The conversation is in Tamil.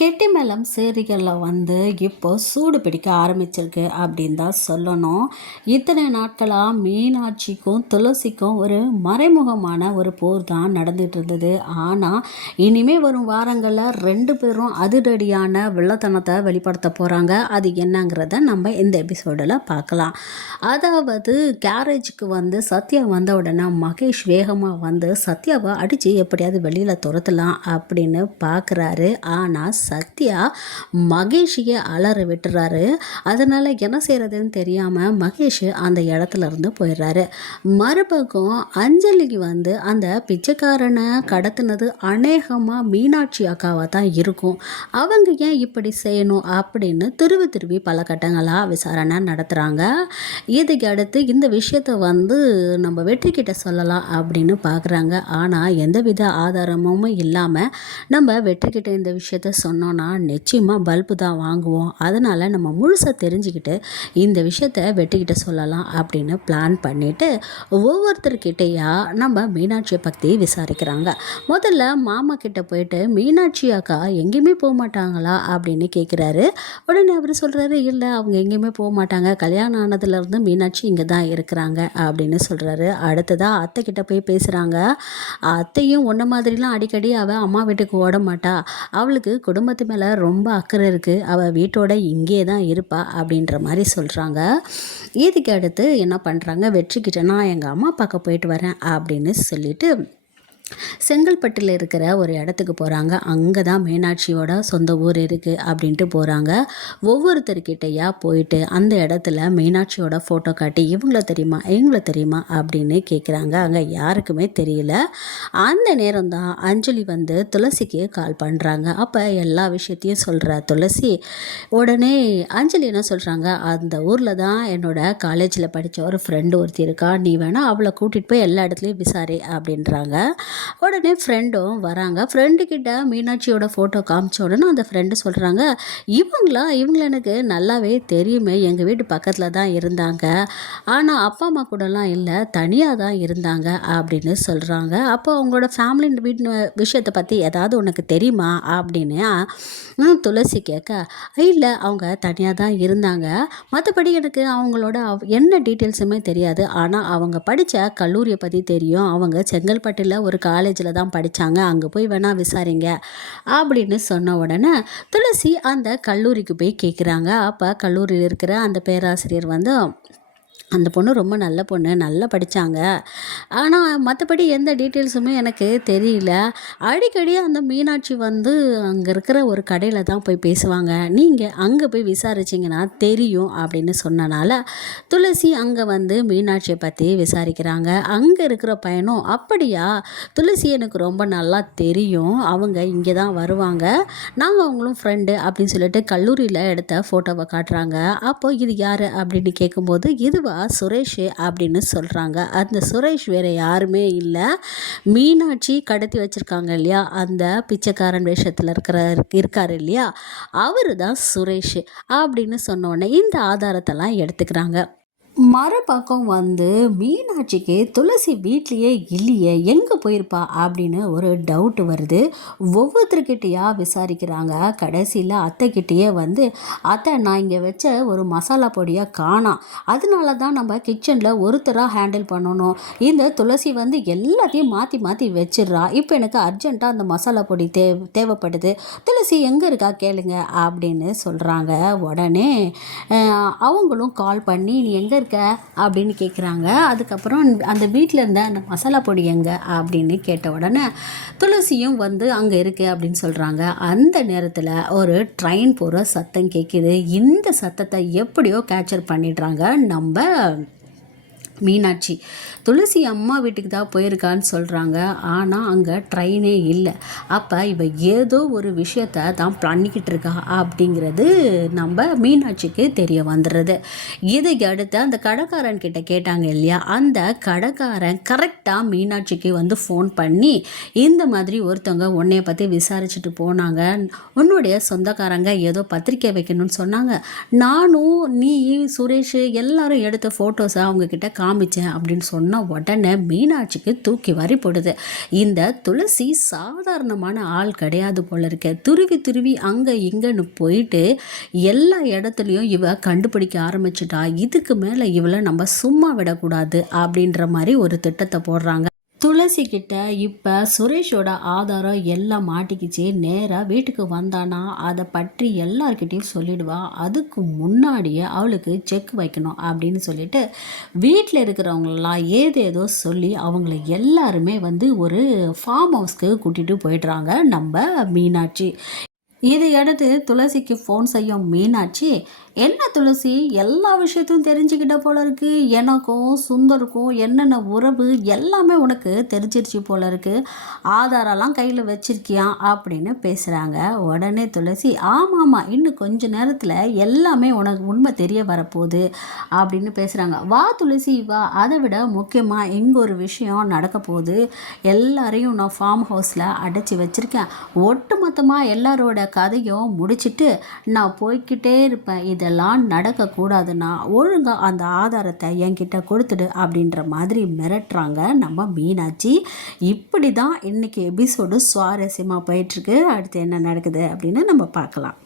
கெட்டிமலம் சேரிகளில் வந்து இப்போ சூடு பிடிக்க ஆரம்பிச்சிருக்கு அப்படின்னு தான் சொல்லணும். இத்தனை நாட்களாக மீனாட்சிக்கும் துளசிக்கும் ஒரு மறைமுகமான ஒரு போர் தான் நடந்துகிட்டு இருந்தது. ஆனால் இனிமேல் வரும் வாரங்களில் ரெண்டு பேரும் அதிரடியான வில்லத்தனத்தை வெளிப்படுத்த போகிறாங்க அது என்னங்கிறத நம்ம இந்த எபிசோடில் பார்க்கலாம். அதாவது கேரேஜுக்கு வந்து சத்யா வந்த உடனே மகேஷ் வேகமாக வந்து சத்யாவை அடித்து எப்படியாவது வெளியில் துரத்தலாம் அப்படின்னு பார்க்குறாரு ஆனால் சத்யா மகேஷியை அலற விட்டுறாரு. அதனால் என்ன செய்கிறதுன்னு தெரியாமல் மகேஷ் அந்த இடத்துல இருந்து போயிடுறாரு. மறுபக்கம் அஞ்சலிக்கு வந்து அந்த பிச்சைக்காரனை கடத்தினது அநேகமாக மீனாட்சி அக்காவாக தான் இருக்கும். அவங்க ஏன் இப்படி செய்யணும் அப்படின்னு திருவி திருவி பல கட்டங்களாக விசாரணை நடத்துகிறாங்க இதுக்கு அடுத்து இந்த விஷயத்தை வந்து நம்ம வெற்றிக்கிட்ட சொல்லலாம் அப்படின்னு பார்க்குறாங்க ஆனால் எந்தவித ஆதாரமும் இல்லாமல் நம்ம வெற்றிக்கிட்ட இந்த விஷயத்த சொன்னோன்னா நிச்சயமாக பல்பு தான் வாங்குவோம். அதனால் நம்ம முழுசாக தெரிஞ்சுக்கிட்டு இந்த விஷயத்த வெட்டிக்கிட்ட சொல்லலாம் அப்படின்னு பிளான் பண்ணிவிட்டு ஒவ்வொருத்தர்கிட்டையா நம்ம மீனாட்சியை பற்றி விசாரிக்கிறாங்க. முதல்ல மாமா கிட்ட போயிட்டு மீனாட்சி அக்கா எங்கேயுமே போக மாட்டாங்களா? அப்படின்னு கேட்குறாரு உடனே அவர் சொல்கிறாரு இல்லை அவங்க எங்கேயுமே போக மாட்டாங்க. கல்யாணம் ஆனதுலேருந்து மீனாட்சி இங்கே தான் இருக்கிறாங்க. அப்படின்னு சொல்கிறாரு அடுத்ததாக அத்தை கிட்ட போய் பேசுகிறாங்க அத்தையும் ஒன்றை மாதிரிலாம் அடிக்கடி அவள் அம்மா வீட்டுக்கு ஓட மாட்டா. அவளுக்கு குடும்பத்து மேலே ரொம்ப அக்கறை இருக்குது அவள் வீட்டோட இங்கே தான் இருப்பா அப்படின்ற மாதிரி சொல்கிறாங்க இதுக்கு அடுத்து என்ன பண்ணுறாங்க வெற்றிக்கிட்ட நான் எங்கள் அம்மா அப்பாவுக்கு போயிட்டு வரேன் அப்படின்னு சொல்லிவிட்டு செங்கல்பட்டில் இருக்கிற ஒரு இடத்துக்கு போகிறாங்க அங்கே தான் மீனாட்சியோட சொந்த ஊர் இருக்குது அப்படின்ட்டு போகிறாங்க ஒவ்வொருத்தர்கிட்டையா போயிட்டு அந்த இடத்துல மீனாட்சியோட ஃபோட்டோ காட்டி இவங்கள தெரியுமா? இவங்கள தெரியுமா? அப்படின்னு கேட்குறாங்க அங்கே யாருக்குமே தெரியல. அந்த நேரம் தான் அஞ்சலி வந்து துளசிக்கு கால் பண்ணுறாங்க அப்போ எல்லா விஷயத்தையும் சொல்கிற துளசி உடனே அஞ்சலி என்ன சொல்கிறாங்க அந்த ஊரில் தான் என்னோட காலேஜில் படித்த ஒரு ஃப்ரெண்டு ஒருத்தி இருக்கா. நீ வேணால் அவளை கூட்டிகிட்டு போய் எல்லா இடத்துலையும் விசாரி அப்படின்றாங்க. உடனே ஃப்ரெண்டும் வராங்க. ஃப்ரெண்டுக்கிட்ட மீனாட்சியோட ஃபோட்டோ காமிச்ச உடனே அந்த ஃப்ரெண்டு சொல்கிறாங்க இவங்களா? இவங்கள எனக்கு நல்லாவே தெரியுமே. எங்கள் வீட்டு பக்கத்தில் தான் இருந்தாங்க. ஆனால் அப்பா அம்மா கூடலாம் இல்லை. தனியாக தான் இருந்தாங்க. அப்படின்னு சொல்கிறாங்க அப்போ அவங்களோட ஃபேமிலி வீட்டு விஷயத்தை பற்றி ஏதாவது உனக்கு தெரியுமா? அப்படின்னு துளசி கேட்க இல்லை அவங்க தனியாக தான் இருந்தாங்க. மற்றபடி எனக்கு அவங்களோட என்ன டீட்டெயில்ஸுமே தெரியாது. ஆனால் அவங்க படித்த கல்லூரியை பற்றி தெரியும். அவங்க செங்கல்பட்டில் ஒரு காலேஜில் தான் படித்தாங்க அங்கே போய் வேணால் விசாரிங்க அப்படின்னு சொன்ன உடனே துளசி அந்த கல்லூரிக்கு போய் கேட்குறாங்க அப்போ கல்லூரியில் இருக்கிற அந்த பேராசிரியர் வந்து அந்த பொண்ணு ரொம்ப நல்ல பொண்ணு நல்லா படித்தாங்க ஆனால் மற்றபடி எந்த டீட்டெயில்ஸுமே எனக்கு தெரியல. அடிக்கடி அந்த மீனாட்சி வந்து அங்கே இருக்கிற ஒரு கடையில் தான் போய் பேசுவாங்க. நீங்கள் அங்கே போய் விசாரிச்சிங்கன்னா தெரியும் அப்படின்னு சொன்னனால துளசி அங்கே வந்து மீனாட்சியை பற்றி விசாரிக்கிறாங்க. அங்கே இருக்கிற பையனும் அப்படியா? துளசி எனக்கு ரொம்ப நல்லா தெரியும். அவங்க இங்கே தான் வருவாங்க. நாங்கள் அவங்களும் ஃப்ரெண்டு அப்படின்னு சொல்லிட்டு கல்லூரியில் எடுத்த ஃபோட்டோவை காட்டுறாங்க. அப்போது இது யார்? அப்படின்னு கேட்கும்போது இதுவா? சுரேஷ் அப்படின்னு சொல்கிறாங்க அந்த சுரேஷ் வேறு யாருமே இல்லை. மீனாட்சி கடத்தி வச்சுருக்காங்க இல்லையா? அந்த பிச்சைக்காரன் வேஷத்தில் இருக்கிற இருக்கார் இல்லையா? அவர் தான் சுரேஷ் அப்படின்னு சொன்னோடனே இந்த ஆதாரத்தெல்லாம் எடுத்துக்கிறாங்க. மறுபக்கம் வந்து மீனாட்சிக்கு துளசி வீட்லேயே இல்லையே எங்கே போயிருப்பா அப்படின்னு ஒரு டவுட் வருது. ஒவ்வொருத்தர்கிட்டையா விசாரிக்கிறாங்க. கடைசியில் அத்தைக்கிட்டேயே வந்து அத்தை நான் இங்கே வச்ச ஒரு மசாலா பொடியாக காணாம் அதனால தான் நம்ம கிச்சனில் ஒருத்தராக ஹேண்டில் பண்ணணும். இந்த துளசி வந்து எல்லாத்தையும் மாற்றி மாற்றி வச்சிடுறா. இப்போ எனக்கு அர்ஜெண்ட்டாக அந்த மசாலா பொடி தே தேவைப்படுது. துளசி எங்கே இருக்கா கேளுங்க அப்படின்னு சொல்கிறாங்க உடனே அவங்களும் கால் பண்ணி நீ எங்கே இருக்க அப்படின்னு கேட்குறாங்க அதுக்கப்புறம் அந்த வீட்டில் இருந்த அந்த மசாலா பொடி எங்கே அப்படின்னு கேட்ட உடனே துளசியும் வந்து அங்கே இருக்குது அப்படின்னு சொல்கிறாங்க அந்த நேரத்தில் ஒரு ட்ரெயின் போகிற சத்தம் கேட்குது இந்த சத்தத்தை எப்படியோ கேப்சர் பண்ணிடுறாங்க. நம்ம மீனாட்சி. துளசி அம்மா வீட்டுக்கு தான் போயிருக்கான்னு சொல்கிறாங்க ஆனால் அங்கே ட்ரெயினே இல்லை. அப்போ இவ ஏதோ ஒரு விஷயத்த தான் பண்ணிக்கிட்டு இருக்கா அப்படிங்கிறது நம்ம மீனாட்சிக்கு தெரிய வந்துடுறது இதுக்கு அடுத்து அந்த கடைக்காரன் கிட்ட கேட்டாங்க இல்லையா? அந்த கடைக்காரன் கரெக்டாக மீனாட்சிக்கு வந்து ஃபோன் பண்ணி இந்த மாதிரி ஒருத்தவங்க உன்னைய பற்றி விசாரிச்சுட்டு போனாங்க. உன்னுடைய சொந்தக்காரங்க ஏதோ பத்திரிக்கை வைக்கணும்னு சொன்னாங்க. நானும் நீ சுரேஷ் எல்லாரும் எடுத்த ஃபோட்டோஸை அவங்கக்கிட்ட காமிச்சேன் அப்படின்னு சொன்ன உடனே மீனாட்சிக்கு தூக்கி வாரி போடுது. இந்த துளசி சாதாரணமான ஆள் கிடையாது போல இருக்க. துருவி துருவி அங்கே இங்கேன்னு போயிட்டு எல்லா இடத்துலையும் இவ கண்டுபிடிக்க ஆரம்பிச்சிட்டா. இதுக்கு மேலே இவளை நம்ம சும்மா விடக்கூடாது அப்படின்ற மாதிரி ஒரு திட்டத்தை போடுறாங்க. துளசி கிட்ட இப்போ சுரேஷோட ஆதாரம் எல்லாம் மாட்டிக்கிச்சு. நேராக வீட்டுக்கு வந்தானா அதை பற்றி எல்லார்கிட்டையும் சொல்லிடுவா. அதுக்கு முன்னாடியே அவளுக்கு செக் வைக்கணும் அப்படின்னு சொல்லிட்டு வீட்டில் இருக்கிறவங்களெலாம் ஏதேதோ சொல்லி அவங்கள எல்லாருமே வந்து ஒரு ஃபார்ம் ஹவுஸ்க்கு கூட்டிகிட்டு போயிடுறாங்க நம்ம மீனாட்சி. இதையடுத்து துளசிக்கு ஃபோன் செய்யும் மீனாட்சி. என்ன துளசி? எல்லா விஷயத்தையும் தெரிஞ்சுக்கிட்ட போல இருக்கு. எனக்கும் சுந்தருக்கும் என்னென்ன உறவு எல்லாமே உனக்கு தெரிஞ்சிருச்சு போல இருக்கு. ஆதாரம்லாம் கையில் வச்சிருக்கியா? அப்படின்னு பேசுகிறாங்க உடனே துளசி ஆமாம் ஆமாம் இன்னும் கொஞ்ச நேரத்தில் எல்லாமே உனக்கு உண்மை தெரிய வரப்போகுது. அப்படின்னு பேசுகிறாங்க வா துளசி வா. அதை விட முக்கியமாக இங்கே ஒரு விஷயம் நடக்க போகுது. எல்லாரையும் நான் ஃபார்ம் ஹவுஸில் அடைச்சி வச்சுருக்கேன். ஒட்டு மொத்தமாக எல்லாரோட கதையும் முடிச்சிட்டு நான் போய்க்கிட்டே இருப்பேன். இதெல்லாம் நடக்கக்கூடாதுன்னா ஒழுங்காக அந்த ஆதாரத்தை என்கிட்ட கொடுத்துடு அப்படின்ற மாதிரி மிரட்டுறாங்க நம்ம மீனாட்சி. இப்படி தான் இன்றைக்கி எபிசோடு சுவாரஸ்யமாக போயிட்டுருக்கு. அடுத்து என்ன நடக்குது அப்படின்னு நம்ம பார்க்கலாம்.